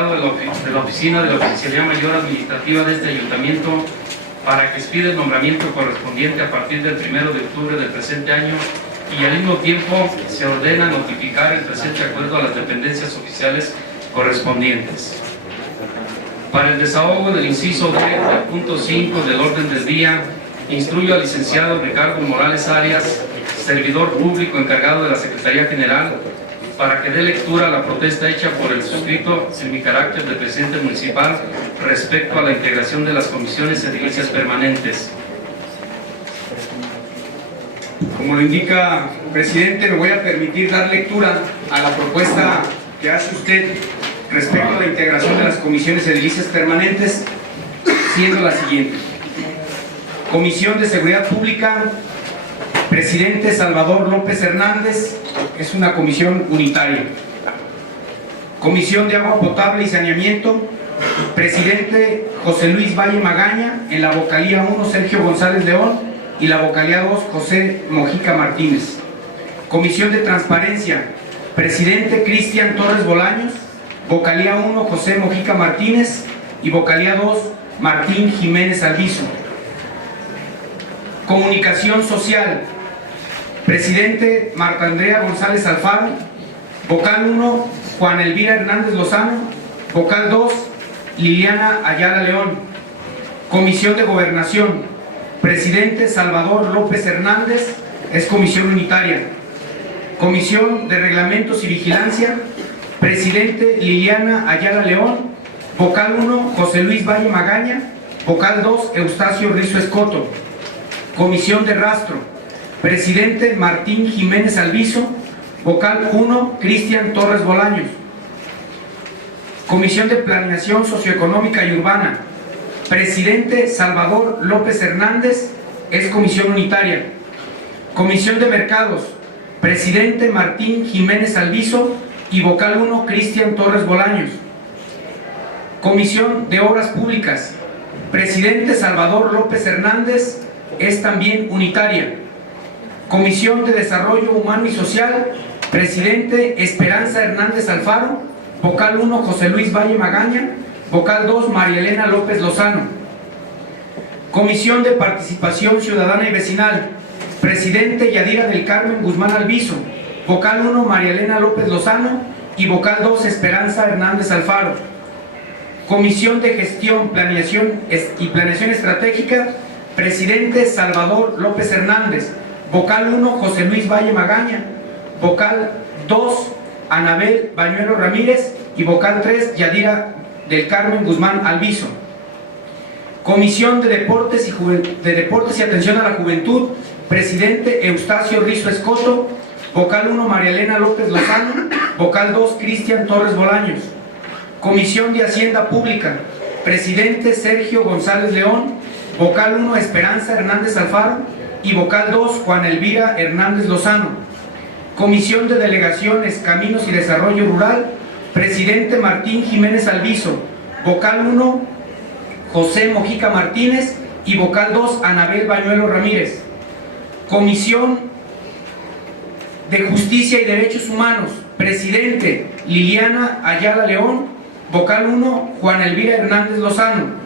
delegado de la Oficina de la Oficialía Mayor Administrativa de este Ayuntamiento para que expida el nombramiento correspondiente a partir del 1 de octubre del presente año, y al mismo tiempo se ordena notificar el presente acuerdo a las dependencias oficiales correspondientes. Para el desahogo del inciso D del punto 5 del orden del día, instruyo al licenciado Ricardo Morales Arias, servidor público encargado de la Secretaría General, para que dé lectura a la protesta hecha por el suscrito en mi carácter de presidente municipal respecto a la integración de las comisiones edilicias permanentes. Como lo indica el presidente, me voy a permitir dar lectura a la propuesta que hace usted respecto a la integración de las comisiones edilicias permanentes, siendo la siguiente. Comisión de Seguridad Pública, presidente Salvador López Hernández, es una comisión unitaria. Comisión de Agua Potable y Saneamiento, presidente José Luis Valle Magaña, en la vocalía 1 Sergio González León y la vocalía 2 José Mojica Martínez. Comisión de Transparencia, presidente Cristian Torres Bolaños, vocalía 1 José Mojica Martínez y vocalía 2 Martín Jiménez Alviso. Comunicación Social, presidente Marta Andrea González Alfaro, vocal 1 Juan Elvira Hernández Lozano, vocal 2 Liliana Ayala León. Comisión de Gobernación, presidente Salvador López Hernández, es comisión unitaria. Comisión de Reglamentos y Vigilancia, presidente Liliana Ayala León, vocal 1 José Luis Valle Magaña, vocal 2 Eustacio Rizo Escoto. Comisión de Rastro, presidente Martín Jiménez Alviso, vocal 1 Cristian Torres Bolaños. Comisión de Planeación Socioeconómica y Urbana, presidente Salvador López Hernández, es comisión unitaria. Comisión de Mercados, presidente Martín Jiménez Alviso y vocal 1 Cristian Torres Bolaños. Comisión de Obras Públicas, presidente Salvador López Hernández, es también unitaria. Comisión de Desarrollo Humano y Social, presidente Esperanza Hernández Alfaro, vocal 1 José Luis Valle Magaña, vocal 2 María Elena López Lozano. Comisión de Participación Ciudadana y Vecinal, presidente Yadira del Carmen Guzmán Alviso, vocal 1 María Elena López Lozano y vocal 2 Esperanza Hernández Alfaro. Comisión de Gestión, Planeación y Planeación Estratégica, presidente Salvador López Hernández, vocal 1 José Luis Valle Magaña, vocal 2 Anabel Bañuelo Ramírez y vocal 3 Yadira del Carmen Guzmán Alviso. Comisión de Deportes y Atención a la Juventud, presidente Eustacio Rizo Escoto, vocal 1 María Elena López Lozano, vocal 2 Cristian Torres Bolaños. Comisión de Hacienda Pública, presidente Sergio González León, vocal 1 Esperanza Hernández Alfaro y vocal 2 Juan Elvira Hernández Lozano. Comisión de Delegaciones, Caminos y Desarrollo Rural, presidente Martín Jiménez Alviso, vocal 1 José Mojica Martínez y vocal 2 Anabel Bañuelo Ramírez. Comisión de Justicia y Derechos Humanos, presidente Liliana Ayala León, vocal 1 Juan Elvira Hernández Lozano.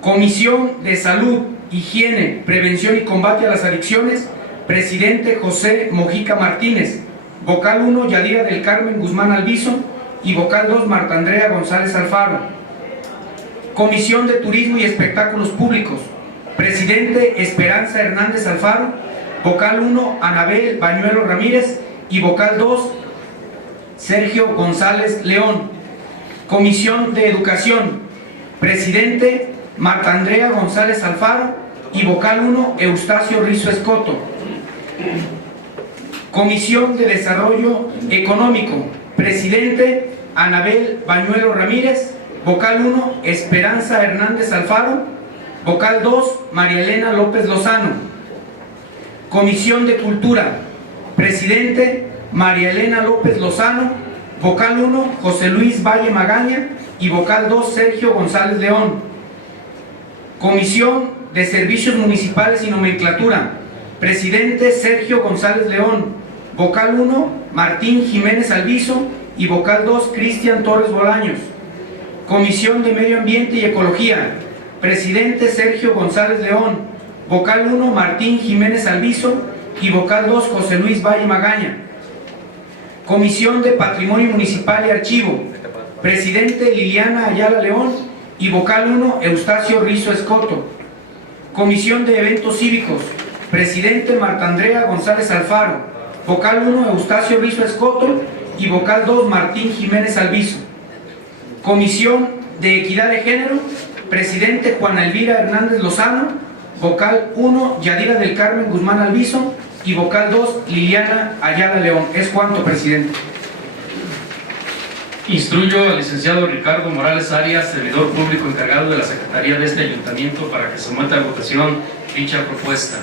Comisión de Salud, Higiene, Prevención y Combate a las Adicciones, presidente José Mojica Martínez, vocal 1 Yadira del Carmen Guzmán Alviso y vocal 2 Marta Andrea González Alfaro. Comisión de Turismo y Espectáculos Públicos, presidente Esperanza Hernández Alfaro, vocal 1 Anabel Bañuelo Ramírez y vocal 2 Sergio González León. Comisión de Educación, presidente Marta Andrea González Alfaro y vocal 1 Eustacio Rizo Escoto. Comisión de Desarrollo Económico, presidente Anabel Bañuelo Ramírez, vocal 1 Esperanza Hernández Alfaro, vocal 2 María Elena López Lozano. Comisión de Cultura, presidente María Elena López Lozano, vocal 1 José Luis Valle Magaña y vocal 2 Sergio González León. Comisión de Servicios Municipales y Nomenclatura, presidente Sergio González León, vocal 1 Martín Jiménez Alviso y vocal 2 Cristian Torres Bolaños. Comisión de Medio Ambiente y Ecología, presidente Sergio González León, vocal 1 Martín Jiménez Alviso y vocal 2 José Luis Valle Magaña. Comisión de Patrimonio Municipal y Archivo, presidente Liliana Ayala León y vocal 1 Eustacio Rizo Escoto. Comisión de Eventos Cívicos, presidente Marta Andrea González Alfaro, vocal 1 Eustacio Rizo Escoto y vocal 2 Martín Jiménez Alviso. Comisión de Equidad de Género, presidente Juana Elvira Hernández Lozano, vocal 1 Yadira del Carmen Guzmán Alviso y vocal 2 Liliana Ayala León. Es cuanto, presidente. Instruyo al licenciado Ricardo Morales Arias, servidor público encargado de la Secretaría de este Ayuntamiento, para que someta a votación dicha propuesta.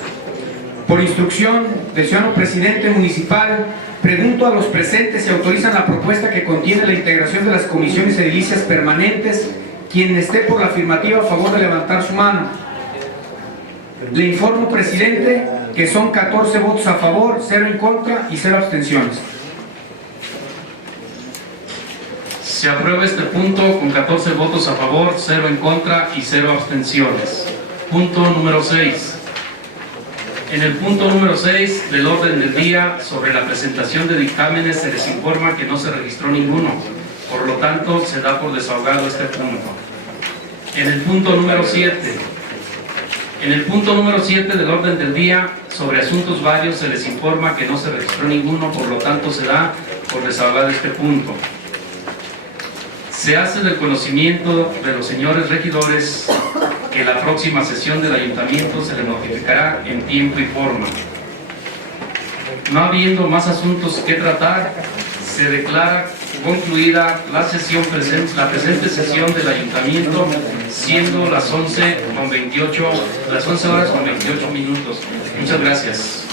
Por instrucción del ciudadano presidente municipal, pregunto a los presentes si autorizan la propuesta que contiene la integración de las comisiones edilicias permanentes. Quien esté por la afirmativa, a favor de levantar su mano. Le informo, presidente, que son 14 votos a favor, 0 en contra y 0 abstenciones. Se aprueba este punto con 14 votos a favor, 0 en contra y 0 abstenciones. Punto número 6. En el punto número 6 del orden del día, sobre la presentación de dictámenes, se les informa que no se registró ninguno. Por lo tanto, se da por desahogado este punto. En el punto número 7. En el punto número 7 del orden del día, sobre asuntos varios, se les informa que no se registró ninguno, por lo tanto se da por desahogado este punto. Se hace del conocimiento de los señores regidores que la próxima sesión del Ayuntamiento se les notificará en tiempo y forma. No habiendo más asuntos que tratar, se declara concluida la presente sesión del Ayuntamiento, siendo las 11 horas con 28 minutos. Muchas gracias.